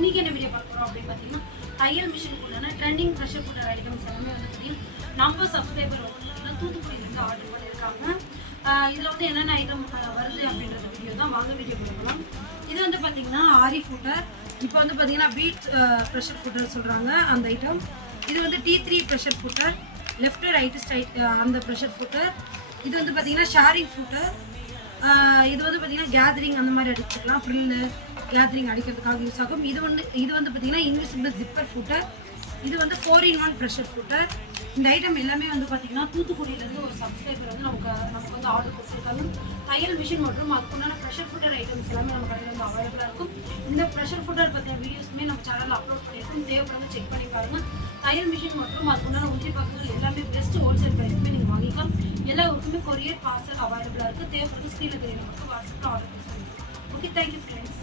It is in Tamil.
இன்றைக்கி என்ன வீடியோ பார்க்க போகிறோம் அப்படின்னு பார்த்தீங்கன்னா தையல் மிஷினுக்கு உண்டான ட்ரெண்டிங் ப்ரெஷர் குக்கர் ஐட்டம்ஸ் எல்லாமே வந்து பார்த்தீங்கன்னா நம்ம சப்ஸ்கிரைபர் வந்து பார்த்தீங்கன்னா தூத்துக்குடியிலேருந்து ஆர்டர் பண்ணியிருக்காங்க. இதில் வந்து என்னென்ன ஐட்டம் வருது அப்படின்றது வீடியோ தான், வாங்க வீடியோ பார்க்கலாம். இது வந்து பார்த்தீங்கன்னா ஆரி ஃபுட்டர், இப்போ வந்து பார்த்தீங்கன்னா பீட் ப்ரெஷர் ஃபுட்டர் சொல்கிறாங்க அந்த ஐட்டம். இது வந்து T3 pressure footer, left right straight அந்த ப்ரெஷர் ஃபுட்டர். இது வந்து பார்த்தீங்கன்னா ஷேரிங் ஃபுட்டர். இது வந்து பார்த்தீங்கன்னா கேதரிங் அந்த மாதிரி அடிச்சுக்கலாம், ஃப்ரில்லு கேதரிங் அடிக்கிறதுக்காக யூஸ் ஆகும். இது வந்து பார்த்தீங்கன்னா இன்விசிபிள் ஜிப்பர் ஃபுட்டர். இது வந்து 4-in-1 ப்ரெஷர் ஃபுட்டர். இந்த ஐட்டம் எல்லாமே வந்து பார்த்தீங்கன்னா தூத்துக்குடியிலேருந்து ஒரு சப்ஸ்கிரைபர் வந்து நமக்கு வந்து ஆர்டர் கொடுத்துருக்காங்க. தையல் மிஷின் மற்றும் அதுக்குண்டான ப்ரெஷர் ஃபுட்டர் ஐட்டம்ஸ் எல்லாமே நம்ம கடையில் வந்து அவைலபிளாக இருக்கும். இந்த ப்ரெஷர் ஃபுட்டர் பற்றின வீடியோஸுமே நம்ம சேனலில் அப்லோட் பண்ணியிருக்கோம், தேவைப்படுறது செக் பண்ணி பாருங்கள். தையல் மிஷின் மற்றும் அதுக்குண்டான உதிரி பக்கங்கள் எல்லாமே பெஸ்ட் ஹோல்சேல் ப்ரைஸுமே நீங்கள் வாங்கிக்கலாம். எல்லா ஊருக்குமே கொரியர் பார்சல் அவைலபிளாக இருக்குது. தேவைப்படுறது ஸ்க்ரீனில் தெரியல மட்டும் வாட்ஸ்அப்பில் ஆர்டர் பண்ணி. Okay, thank you friends.